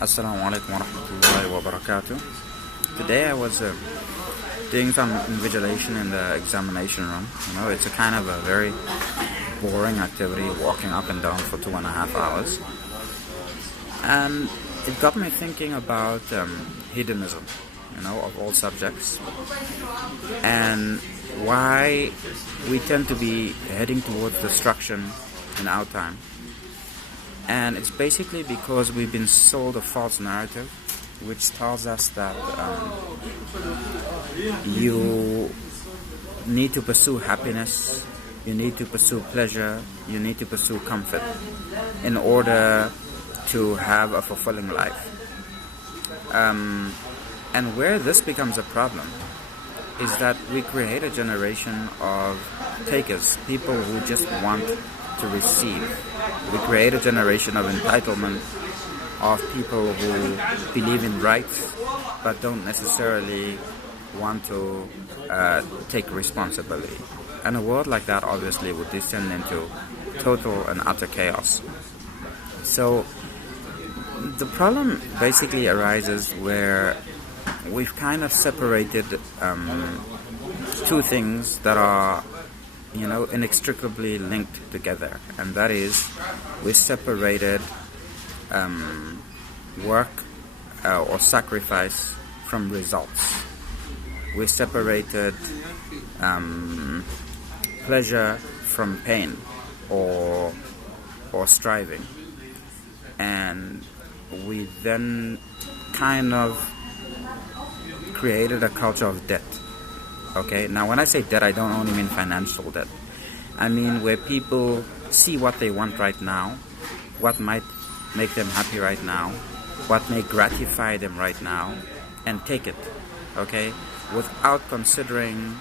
Assalamu alaikum wa rahmatullahi wa barakatuh. Today I was doing some invigilation in the examination room. It's a kind of a very boring activity, walking up and down for 2.5 hours. And it got me thinking about hedonism, of all subjects, and why we tend to be heading towards destruction in our time. And it's basically because we've been sold a false narrative which tells us that you need to pursue happiness, you need to pursue pleasure, you need to pursue comfort in order to have a fulfilling life. And where this becomes a problem is that we create a generation of takers, people who just want to receive. We create a generation of entitlement, of people who believe in rights but don't necessarily want to take responsibility. And a world like that obviously would descend into total and utter chaos. So the problem basically arises where we've kind of separated two things that are inextricably linked together, and that is we separated work or sacrifice from results. We separated pleasure from pain or striving, and we then kind of created a culture of debt. Okay, now when I say debt, I don't only mean financial debt. I mean where people see what they want right now, what might make them happy right now, what may gratify them right now, and take it, okay, without considering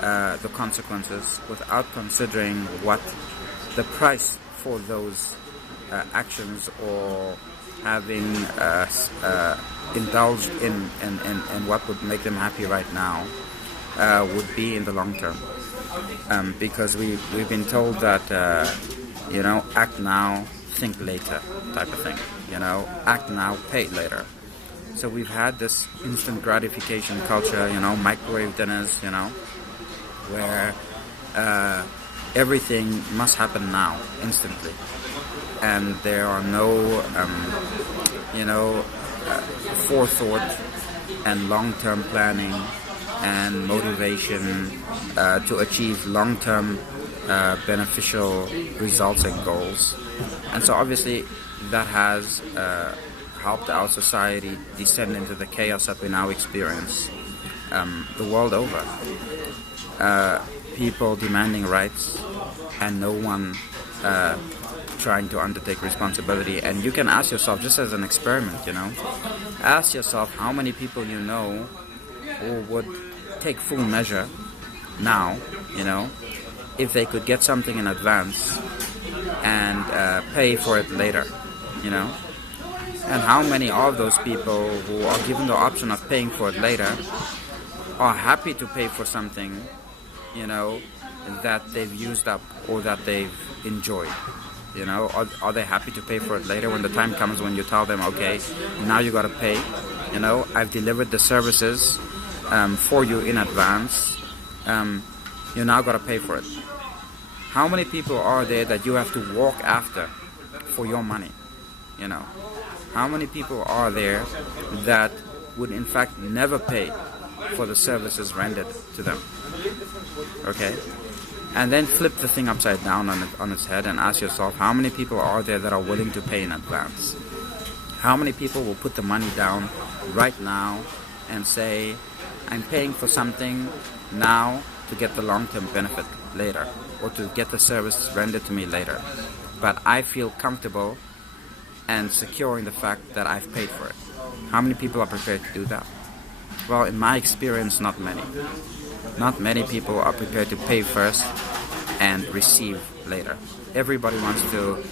the consequences, without considering what the price for those actions or having indulged in what would make them happy right now would be in the long term, because we've been told that act now, think later type of thing. Act now, pay later. So we've had this instant gratification culture, microwave dinners, where everything must happen now, instantly, and there are no forethought and long-term planning and motivation to achieve long-term beneficial results and goals. And so obviously that has helped our society descend into the chaos that we now experience the world over. People demanding rights and no one trying to undertake responsibility. And you can ask yourself, just as an experiment, ask yourself how many people you know who would take full measure now, if they could get something in advance and pay for it later, and how many of those people who are given the option of paying for it later are happy to pay for something, that they've used up or that they've enjoyed. Are they happy to pay for it later when the time comes when you tell them, okay, now you got to pay, I've delivered the services for you in advance, you now got to pay for it. How many people are there that you have to walk after for your money? How many people are there that would in fact never pay for the services rendered to them? Okay? And then flip the thing upside down on its head and ask yourself, how many people are there that are willing to pay in advance? How many people will put the money down right now and say, I'm paying for something now to get the long-term benefit later, or to get the service rendered to me later, but I feel comfortable and secure in the fact that I've paid for it? How many people are prepared to do that? Well, in my experience, not many. Not many people are prepared to pay first and receive later. Everybody wants to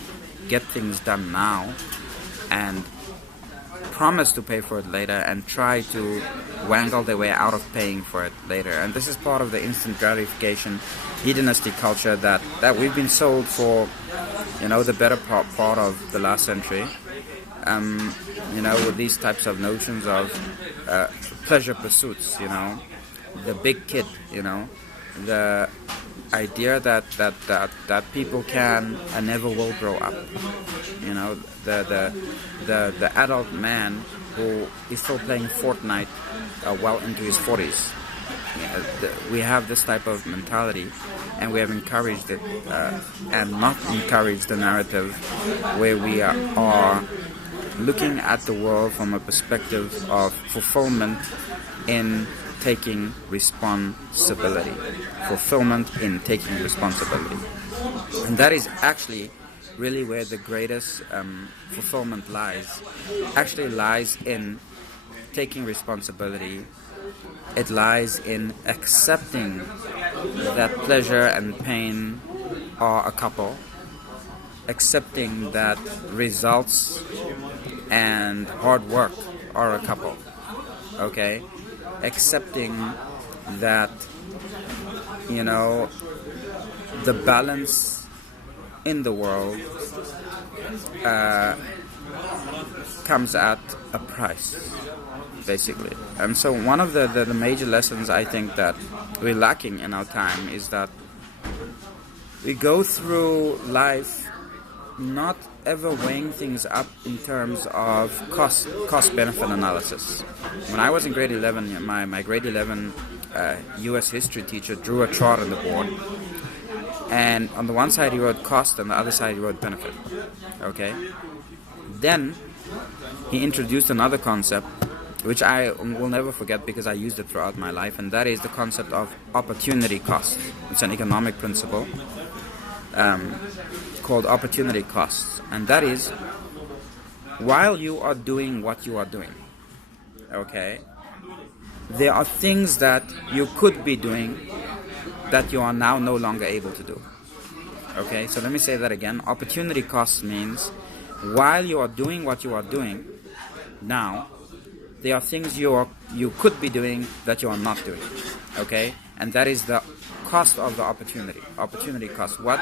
get things done now and promise to pay for it later and try to wangle their way out of paying for it later. And this is part of the instant gratification, hedonistic culture that we've been sold for, the better part of the last century. with these types of notions of pleasure pursuits, the big kid, the idea that people can and never will grow up, the adult man who is still playing Fortnite well into his 40s. We have this type of mentality, and we have encouraged it and not encouraged the narrative where we are looking at the world from a perspective of fulfillment in taking responsibility. Fulfillment in taking responsibility. And that is actually really where the greatest fulfillment lies. Actually lies in taking responsibility. It lies in accepting that pleasure and pain are a couple. Accepting that results and hard work are a couple. Okay? Accepting that, the balance in the world comes at a price, basically. And so one of the major lessons I think that we're lacking in our time is that we go through life not ever weighing things up in terms of cost-benefit analysis. When I was in grade 11, my grade 11 US history teacher drew a chart on the board, and on the one side he wrote cost, and the other side he wrote benefit. Okay? Then he introduced another concept, which I will never forget because I used it throughout my life, and that is the concept of opportunity cost. It's an economic principle called opportunity costs, and that is while you are doing what you are doing, okay, there are things that you could be doing that you are now no longer able to do. Okay, so let me say that again. Opportunity costs means while you are doing what you are doing now, there are things you could be doing that you are not doing. Okay, and that is the cost of the opportunity. Opportunity cost. What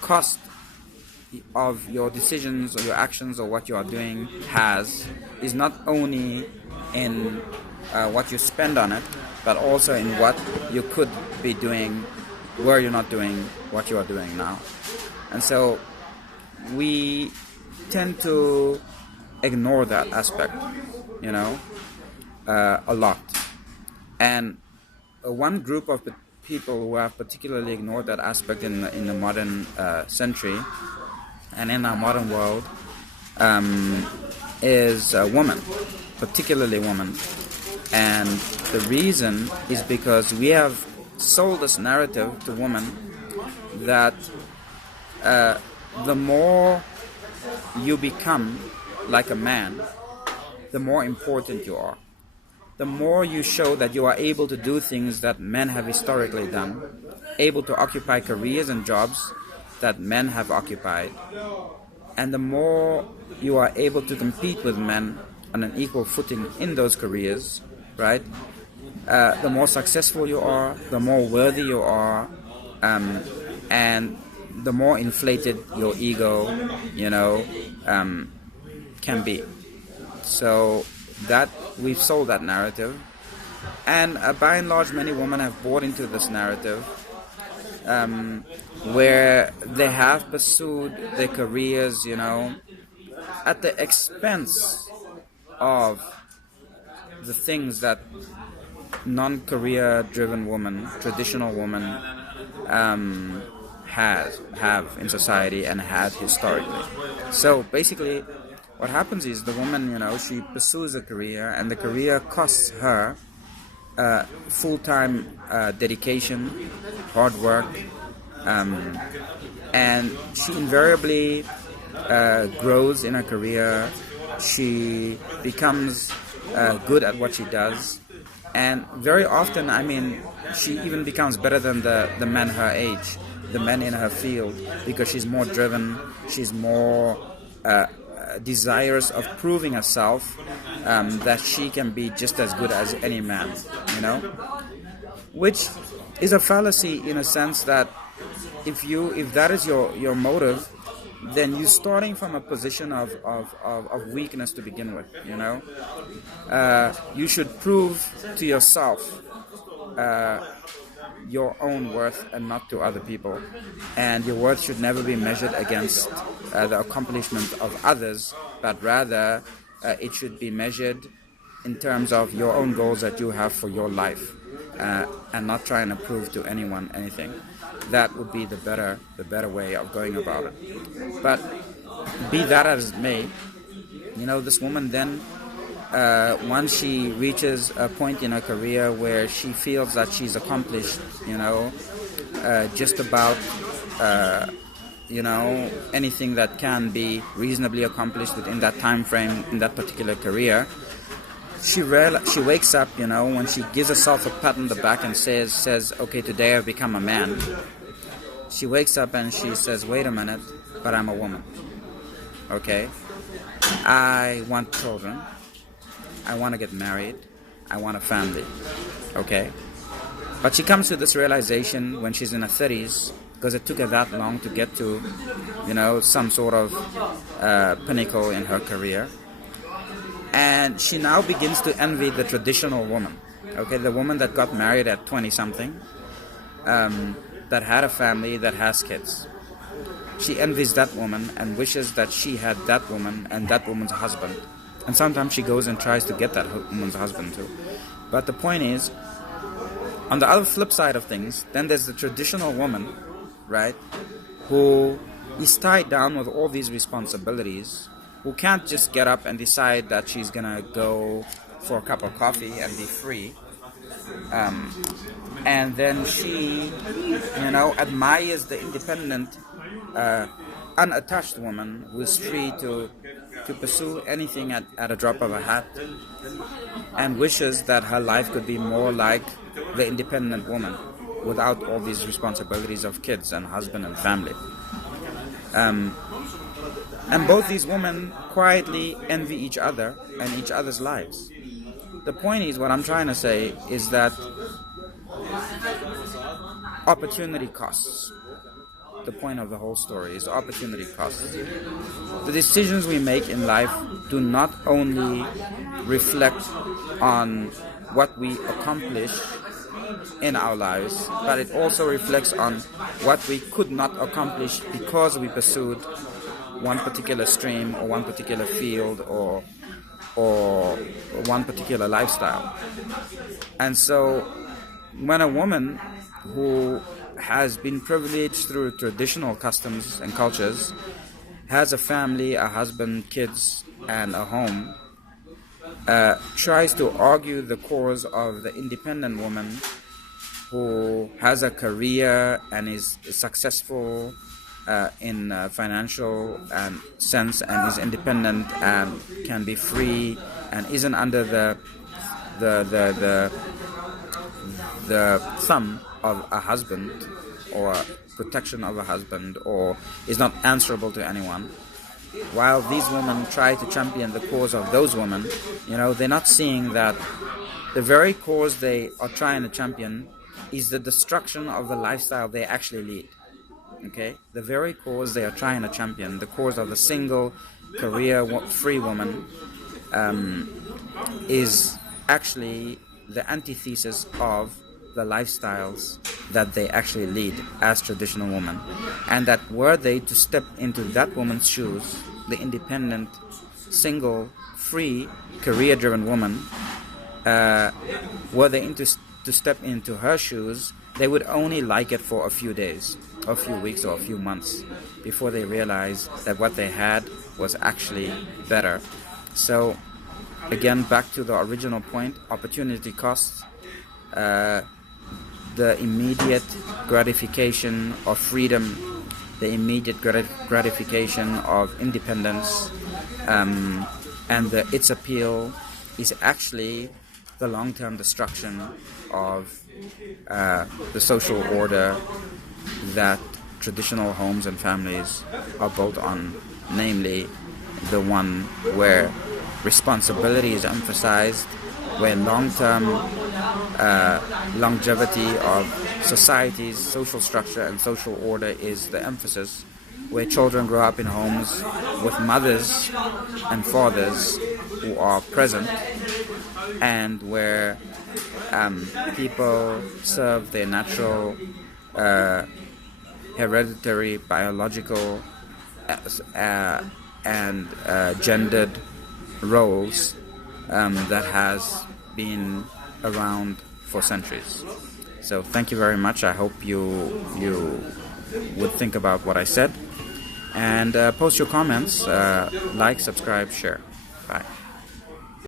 cost of your decisions or your actions or what you are doing is not only in what you spend on it, but also in what you could be doing were you not doing what you are doing now. And so we tend to ignore that aspect, a lot. And one group of people who have particularly ignored that aspect in the modern century and in our modern world is women, particularly women. And the reason is because we have sold this narrative to women that the more you become like a man, the more important you are. The more you show that you are able to do things that men have historically done, able to occupy careers and jobs that men have occupied, and the more you are able to compete with men on an equal footing in those careers, right? The more successful you are, the more worthy you are, and the more inflated your ego, can be. So that we've sold that narrative, and by and large many women have bought into this narrative, where they have pursued their careers, at the expense of the things that non-career driven women, traditional women, have in society and had historically. So basically what happens is the woman, she pursues a career, and the career costs her full-time dedication, hard work, and she invariably grows in her career. She becomes good at what she does, and very often, she even becomes better than the men her age, the men in her field, because she's more driven, she's more desirous of proving herself that she can be just as good as any man, which is a fallacy in a sense that if that is your motive, then you're starting from a position of weakness to begin with, you know. You should prove to yourself your own worth and not to other people. And your worth should never be measured against the accomplishment of others, but rather it should be measured in terms of your own goals that you have for your life, and not trying to prove to anyone anything. That would be the better way of going about it. But be that as it may, you know, this woman then, once she reaches a point in her career where she feels that she's accomplished, you know, just about, you know, anything that can be reasonably accomplished within that time frame in that particular career, she wakes up, you know, when she gives herself a pat on the back and says, okay, today I've become a man. She wakes up and she says, wait a minute, but I'm a woman. Okay? I want children. I want to get married. I want a family. Okay? But she comes to this realization when she's in her 30s, because it took her that long to get to, you know, some sort of pinnacle in her career. And she now begins to envy the traditional woman. Okay? The woman that got married at 20-something, that had a family, that has kids. She envies that woman and wishes that she had that woman and that woman's husband. And sometimes she goes and tries to get that woman's husband too. But the point is, on the other flip side of things, then there's the traditional woman, right, who is tied down with all these responsibilities, who can't just get up and decide that she's gonna go for a cup of coffee and be free. And then she, you know, admires the independent, unattached woman who is free to pursue anything at a drop of a hat, and wishes that her life could be more like the independent woman without all these responsibilities of kids and husband and family. And both these women quietly envy each other and each other's lives. The point is, what I'm trying to say is that opportunity costs. The point of the whole story is opportunity costs. The decisions we make in life do not only reflect on what we accomplish in our lives, but it also reflects on what we could not accomplish because we pursued one particular stream or one particular field or one particular lifestyle. And so when a woman who has been privileged through traditional customs and cultures, has a family, a husband, kids, and a home, tries to argue the cause of the independent woman who has a career and is successful in financial sense, and is independent and can be free and isn't under the thumb of a husband or protection of a husband, or is not answerable to anyone. While these women try to champion the cause of those women, you know, they're not seeing that the very cause they are trying to champion is the destruction of the lifestyle they actually lead. Okay? The very cause they are trying to champion, the cause of the single, career-free woman, is actually the antithesis of the lifestyles that they actually lead as traditional women. And that were they to step into that woman's shoes, the independent, single, free, career-driven woman, were they to step into her shoes, they would only like it for a few days, or a few weeks, or a few months, before they realize that what they had was actually better. So, again, back to the original point, opportunity costs. The immediate gratification of freedom, the immediate gratification of independence, and its appeal is actually the long-term destruction of the social order that traditional homes and families are built on, namely the one where responsibility is emphasized, where long-term longevity of society's social structure and social order is the emphasis, where children grow up in homes with mothers and fathers who are present, and where people serve their natural, hereditary, biological, and gendered roles that has been around for centuries. So thank you very much. I hope you would think about what I said, and post your comments, like, subscribe, share. Bye.